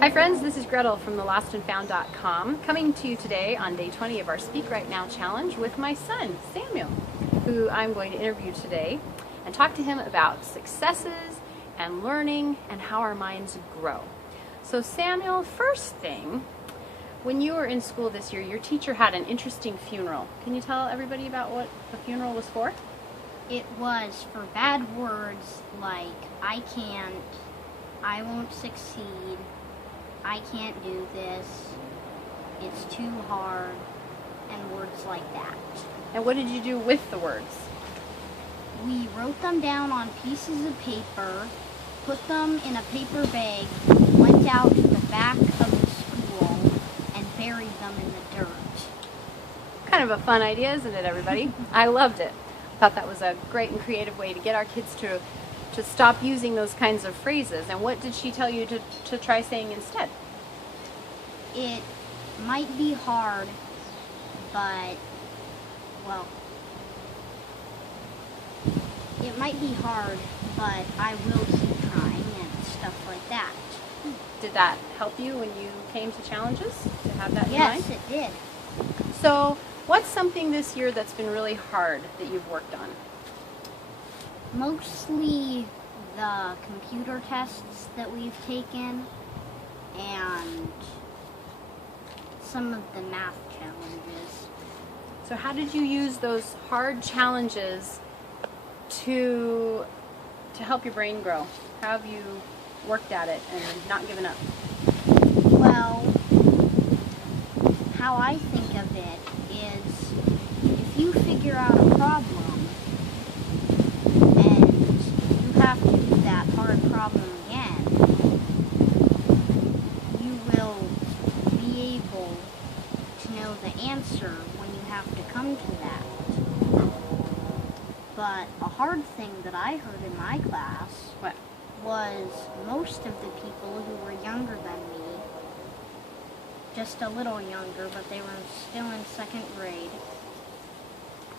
Hi friends, this is Gretel from thelostandfound.com, coming to you today on day 20 of our Speak Right Now challenge with my son, Samuel, who I'm going to interview today and talk to him about successes and learning and how our minds grow. So Samuel, first thing, when you were in school this year, your teacher had an interesting funeral. Can you tell everybody about what the funeral was for? It was for bad words like, I can't, I won't succeed, I can't do this, it's too hard, and words like that. And what did you do with the words? We wrote them down on pieces of paper, put them in a paper bag, went out to the back of the school, and buried them in the dirt. Kind of a fun idea, isn't it, everybody? I loved it. I thought that was a great and creative way to get our kids to stop using those kinds of phrases. And what did she tell you to try saying instead? It might be hard, but, well, it might be hard, but I will keep trying and stuff like that. Did that help you when you came to challenges, to have that in Yes, mind? it did. So what's something this year that's been really hard that you've worked on? Mostly the computer tests that we've taken and some of the math challenges. So how did you use those hard challenges to help your brain grow? How have you worked at it and not given up? Well, how I think of it is if you figure out a problem and you have to do that hard problem again, you will be able to know the answer when you have to come to that. But a hard thing that I heard in my class What? was most of the people who were younger than me, just a little younger, but they were still in second grade,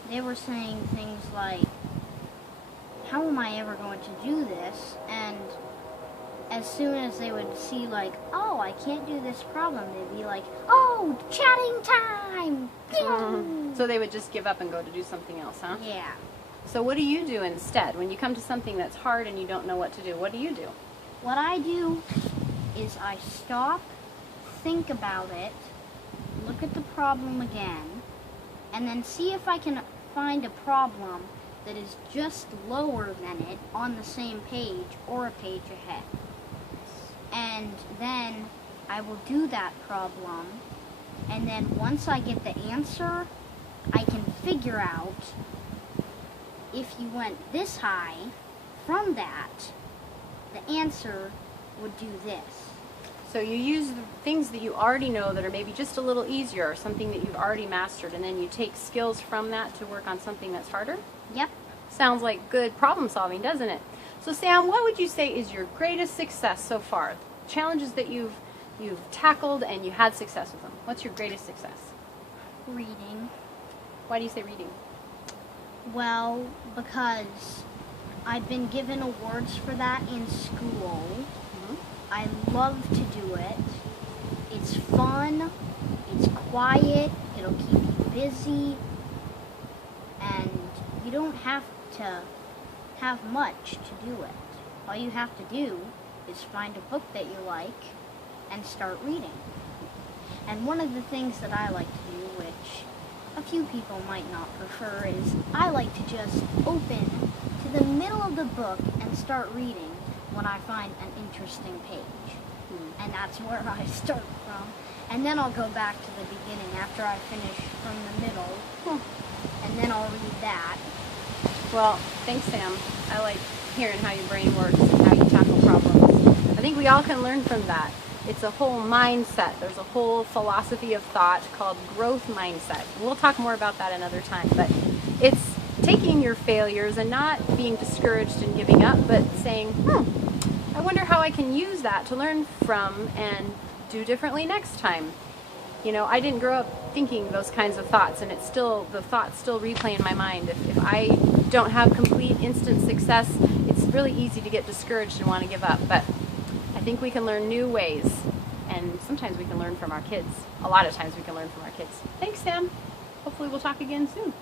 they were saying things like, how am I ever going to do this? And as soon as they would see like, oh, I can't do this problem, they'd be like, oh, chatting time! Pew! So they would just give up and go to do something else, huh? Yeah. So what do you do instead? When you come to something that's hard and you don't know what to do, what do you do? What I do is I stop, think about it, look at the problem again, and then see if I can find a problem that is just lower than it on the same page or a page ahead. And then I will do that problem, and then once I get the answer, I can figure out if you went this high from that, the answer would do this. So you use the things that you already know that are maybe just a little easier, or something that you've already mastered, and then you take skills from that to work on something that's harder? Yep. Sounds like good problem solving, doesn't it? So Sam, what would you say is your greatest success so far? Challenges that you've tackled and you had success with them. What's your greatest success? Reading. Why do you say reading? Well, because I've been given awards for that in school. I love to do it. It's fun, it's quiet, it'll keep you busy, and you don't have to have much to do it. All you have to do is find a book that you like and start reading. And one of the things that I like to do, which a few people might not prefer, is I like to just open to the middle of the book and start reading when I find an interesting page. And that's where I start from. And then I'll go back to the beginning after I finish from the middle. And then I'll read that. Well, thanks Sam. I like hearing how your brain works and how you tackle problems. I think we all can learn from that. It's a whole mindset. There's a whole philosophy of thought called growth mindset. We'll talk more about that another time, but it's taking your failures and not being discouraged and giving up, but saying, I wonder how I can use that to learn from and do differently next time. You know, I didn't grow up thinking those kinds of thoughts, and the thoughts still replay in my mind. If I don't have complete instant success, it's really easy to get discouraged and want to give up. But I think we can learn new ways And sometimes we can learn from our kids. A lot of times we can learn from our kids. Thanks, Sam. Hopefully we'll talk again soon.